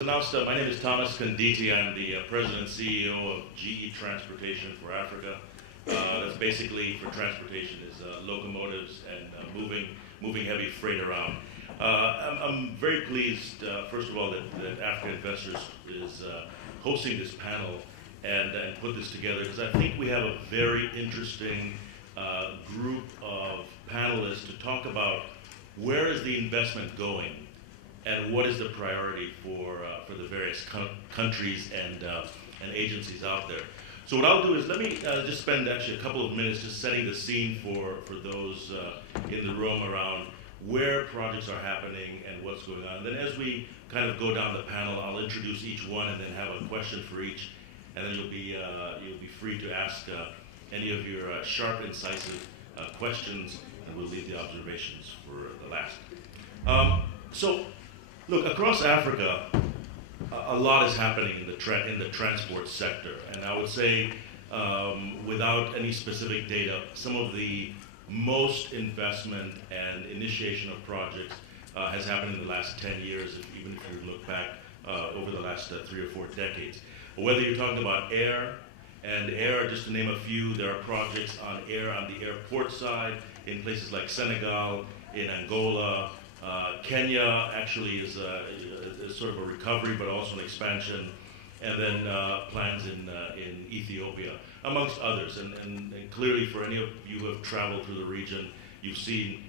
Announced, my name is Thomas Konditi. I'm the President and CEO of GE Transportation for Africa. That's basically for transportation is locomotives and moving heavy freight around. I'm very pleased, first of all, that Africa Investors is hosting this panel and put this together because I think we have a very interesting group of panelists to talk about where is the investment going and what is the priority for the various countries and agencies out there. So what I'll do is let me just spend actually a couple of minutes just setting the scene for those in the room around where projects are happening and what's going on. And then as we kind of go down the panel, I'll introduce each one and then have a question for each, and then you'll be free to ask any of your sharp, incisive questions, and we'll leave the observations for the last. So. Look, across Africa, a lot is happening in the transport sector, and I would say, without any specific data, some of the most investment and initiation of projects has happened in the last 10 years, even if you look back over the last 3 or 4 decades. Whether you're talking about air, just to name a few, there are projects on the airport side in places like Senegal, in Angola. Kenya actually is sort of a recovery, but also an expansion, and then plans in Ethiopia, amongst others. And clearly, for any of you who have traveled through the region, you've seen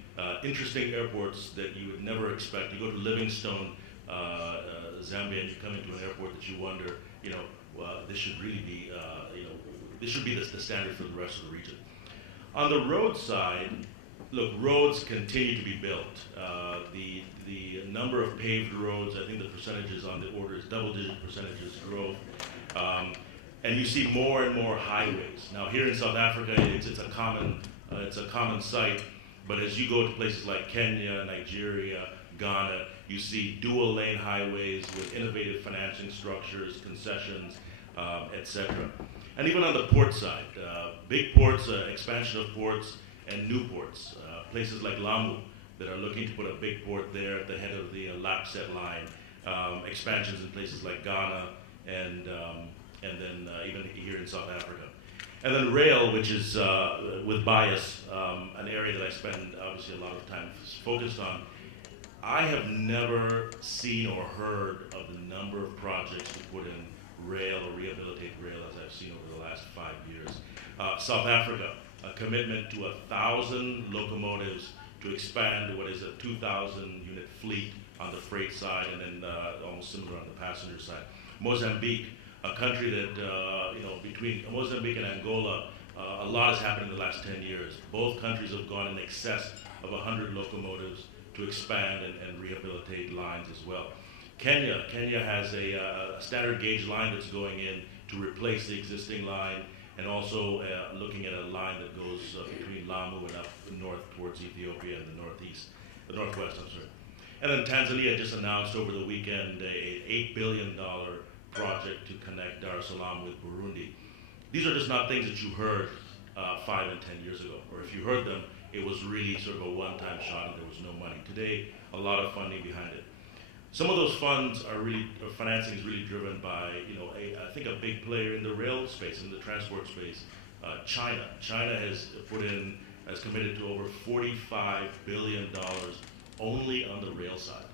interesting airports that you would never expect. You go to Livingstone, Zambia, and you come into an airport that you wonder, this should really be, this should be the standard for the rest of the region. On the road side, look, roads continue to be built. The number of paved roads, I think the percentages on the order is double-digit percentages growth. And you see more and more highways. Now here in South Africa, it's a common sight, but as you go to places like Kenya, Nigeria, Ghana, you see dual-lane highways with innovative financing structures, concessions, etc. And even on the port side, big ports, expansion of ports, and new ports, places like Lamu that are looking to put a big port there at the head of the Lapset line, expansions in places like Ghana, and then even here in South Africa. And then rail, which is with bias, an area that I spend obviously a lot of time focused on. I have never seen or heard of the number of projects to put in rail or rehabilitate rail as I've seen over the last 5 years. South Africa, a commitment to 1,000 locomotives to expand what is a 2,000 unit fleet on the freight side, and then almost similar on the passenger side. Mozambique, a country that, between Mozambique and Angola, a lot has happened in the last 10 years. Both countries have gone in excess of 100 locomotives to expand and rehabilitate lines as well. Kenya has a standard gauge line that's going in to replace the existing line, and also looking at a line that goes between Lamu and up north towards Ethiopia and the northwest, I'm sorry. And then Tanzania just announced over the weekend a $8 billion project to connect Dar es Salaam with Burundi. These are just not things that you heard 5 and 10 years ago, or if you heard them, it was really sort of a one-time shot and there was no money. Today, a lot of funding behind it. Some of those funds financing is really driven by, I think a big player in the rail space, in the transport space, China. China has committed to over $45 billion only on the rail side.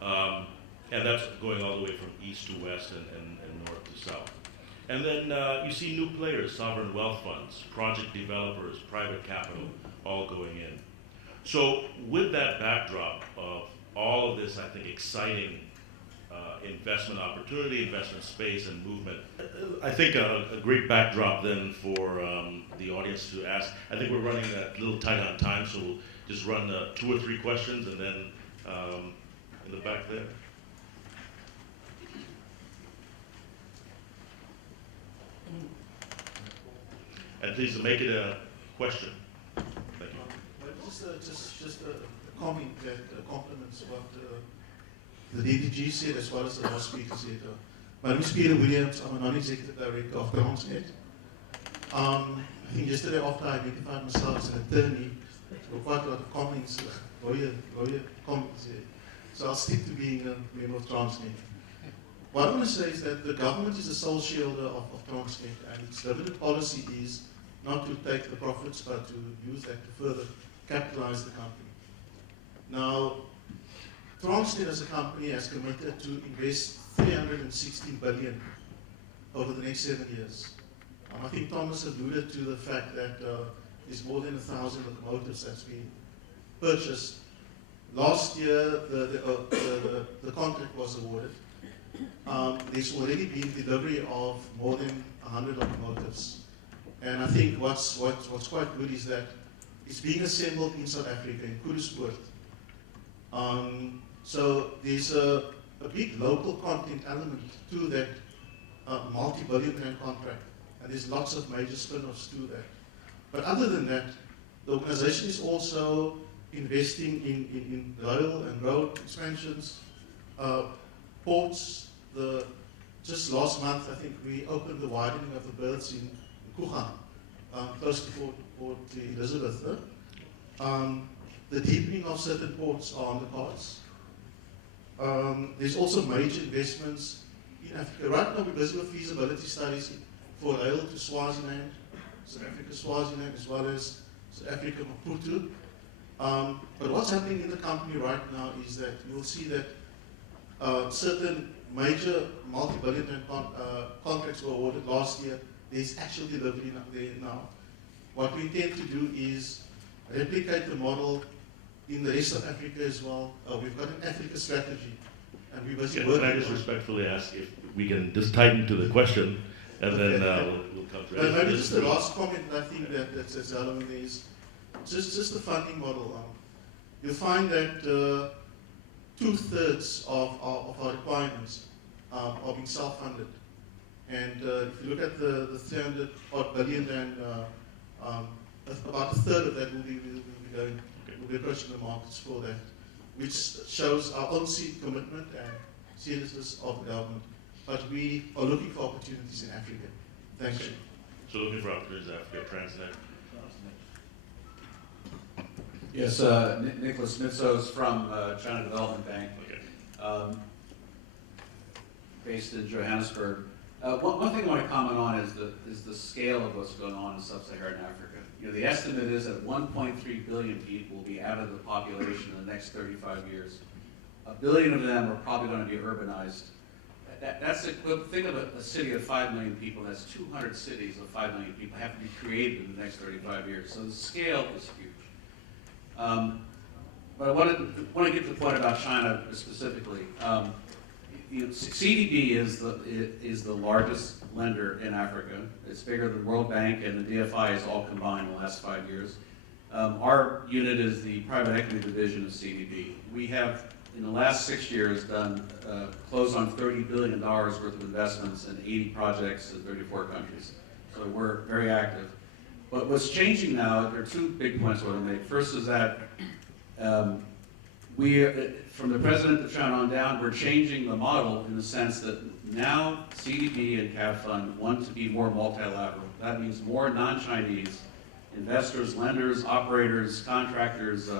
And that's going all the way from east to west and north to south. And then you see new players, sovereign wealth funds, project developers, private capital, all going in. So with that backdrop of all of this, I think, exciting investment opportunity, investment space, and movement. I think a great backdrop then for the audience to ask. I think we're running a little tight on time, so we'll just run 2 or 3 questions, and then in the back there. And please make it a question. Thank you. Just a comment that complements what the DDG said as well as the last speaker said. My name is Peter Williams. I'm a non-executive director of Transnet. I think yesterday after I identified myself as an attorney, there were quite a lot of comments, lawyer comments there. So I'll stick to being a member of Transnet. what I want to say is that the government is the sole shareholder of Transnet, and its dividend policy is not to take the profits, but to use that to further capitalize the company. Now, Transnet as a company has committed to invest 316 billion over the next 7 years. I think Thomas alluded to the fact that there's more than 1,000 locomotives that's been purchased. Last year, the contract was awarded. There's already been delivery of more than 100 locomotives. And I think what's quite good is that it's being assembled in South Africa, in Kuduspoort. So there's a big local content element to that multi-billion rand contract. And there's lots of major spin-offs to that. But other than that, the organization is also investing in rail and road expansions, ports. Just last month, I think we opened the widening of the berths in Kugan, close to Port Elizabeth. The deepening of certain ports are on the cards. There's also major investments in Africa. Right now, we're busy with feasibility studies for rail to Swaziland, South Africa, Swaziland, as well as South Africa, Maputo. But what's happening in the company right now is that you'll see that certain major multi-billion rand contracts were awarded last year. There's actual delivery there now. What we intend to do is replicate the model in the rest of Africa as well. We've got an Africa strategy, and we're busy working. Can I just respectfully ask if we can just tighten to the question, and then we'll come to it. Maybe just the last comment I think that's relevant is just the funding model. You'll find that 2/3 of our requirements are being self-funded. And if you look at the 300 odd billion, then about 1/3 of that will be approaching the markets for that, which shows our own commitment and seriousness of the government. But we are looking for opportunities in Africa. Thank you. So looking for opportunities in Africa, Transnet. Yes, Nicholas Mitsos from China Development Bank, based in Johannesburg. One thing I want to comment on is the scale of what's going on in sub-Saharan Africa. You know, the estimate is that 1.3 billion people will be out of the population in the next 35 years. 1 billion of them are probably going to be urbanized. That's think of a city of 5 million people. That's 200 cities of 5 million people have to be created in the next 35 years. So the scale is huge. But I want to get to the point about China specifically. CDB is the largest lender in Africa. It's bigger than World Bank and the DFI is all combined in the last 5 years. Our unit is the private equity division of CDB. We have, in the last 6 years, done close on $30 billion worth of investments in 80 projects in 34 countries. So we're very active. But what's changing now, there are 2 big points I want to make. First is that from the president of China on down, we're changing the model in the sense that now CDB and CAF Fund want to be more multilateral. That means more non-Chinese investors, lenders, operators, contractors,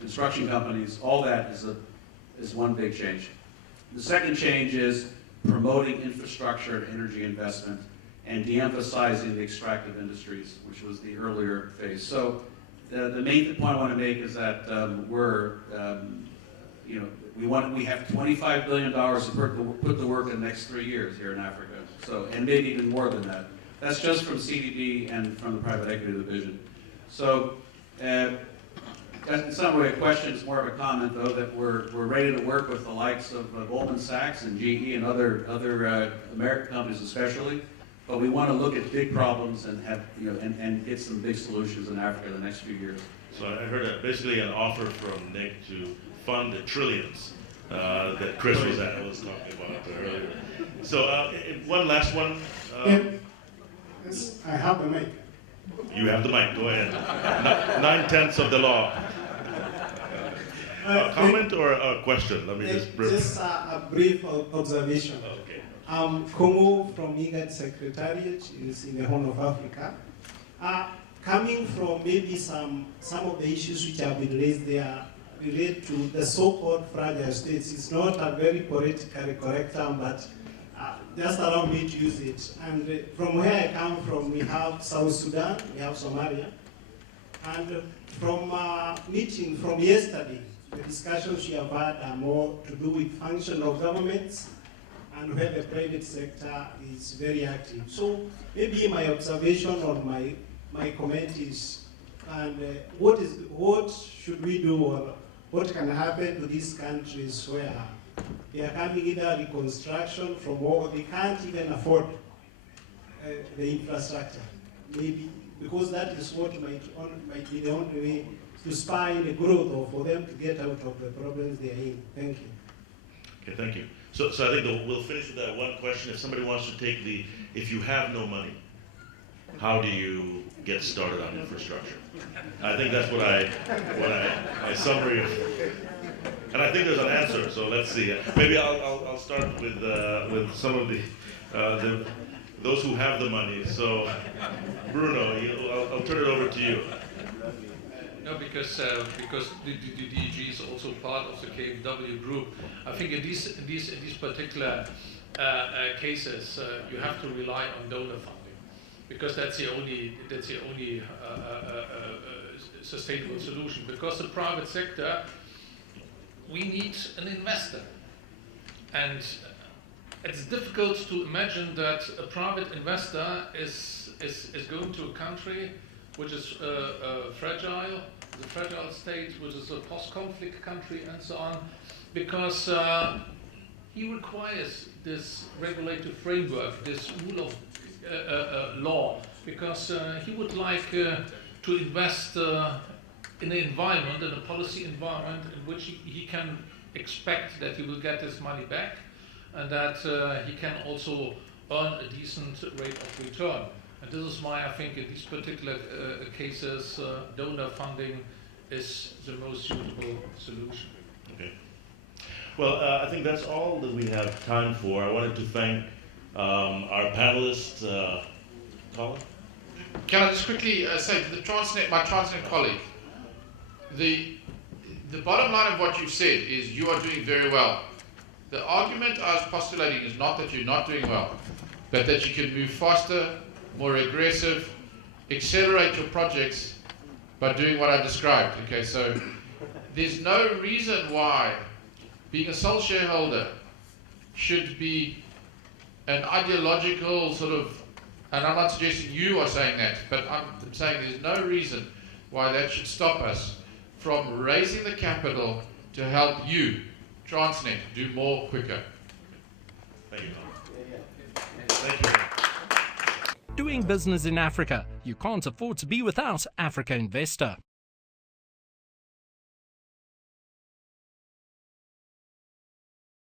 construction companies. All that is one big change. The second change is promoting infrastructure and energy investment and de-emphasizing the extractive industries, which was the earlier phase. So the main point I want to make is that we have $25 billion to put the work in the next 3 years here in Africa. So, and maybe even more than that. That's just from CDB and from the private equity division. So that's not really a question, it's more of a comment though, that we're ready to work with the likes of Goldman Sachs and GE and other American companies especially. But we want to look at big problems and have, and get some big solutions in Africa in the next few years. So I heard basically an offer from Nick to fund the trillions that Chris was talking about earlier. So one last one. Yes, I have the mic. You have the mic. Go ahead. 9/10 of the law. A comment or a question? Let me just a brief observation. Okay. I'm Kongo from IGAD Secretariat in the Horn of Africa. Coming from maybe some of the issues which have been raised there relate to the so-called fragile states. It's not a very politically correct term, but just allow me to use it. And from where I come from, we have South Sudan, we have Somalia. And from meeting from yesterday, the discussions we have had are more to do with function of governments and where the private sector is very active. So maybe my observation or my comment is, and what should we do, or what can happen to these countries where they are coming either reconstruction from war, they can't even afford the infrastructure, maybe because that is what might be the only way to spur the growth or for them to get out of the problems they are in. Thank you. Okay, thank you. So I think we'll finish with that one question. If somebody wants to take if you have no money, how do you get started on infrastructure? I think that's what my summary of, and I think there's an answer. So let's see. Maybe I'll start with some of those who have the money. So Bruno, I'll turn it over to you. No, because the DDG is also part of the KfW group. I think in these particular cases, you have to rely on donor funding, because that's the only sustainable solution. Because the private sector, we need an investor, and it's difficult to imagine that a private investor is going to a country which is fragile, the fragile state, which is a post-conflict country, and so on, because he requires this regulative framework, this rule of law, because he would like to invest in an environment, in a policy environment, in which he can expect that he will get his money back, and that he can also earn a decent rate of return. And this is why I think in these particular cases, donor funding is the most suitable solution. Okay. Well, I think that's all that we have time for. I wanted to thank our panelists. Colin? Can I just quickly say to my Transnet colleague, the bottom line of what you've said is you are doing very well. The argument I was postulating is not that you're not doing well, but that you can move faster, more aggressive, accelerate your projects by doing what I described. Okay, so there's no reason why being a sole shareholder should be an ideological sort of, and I'm not suggesting you are saying that, but I'm saying there's no reason why that should stop us from raising the capital to help you, Transnet, do more quicker. Thank you, Tom. Thank you. Doing business in Africa. You can't afford to be without Africa Investor.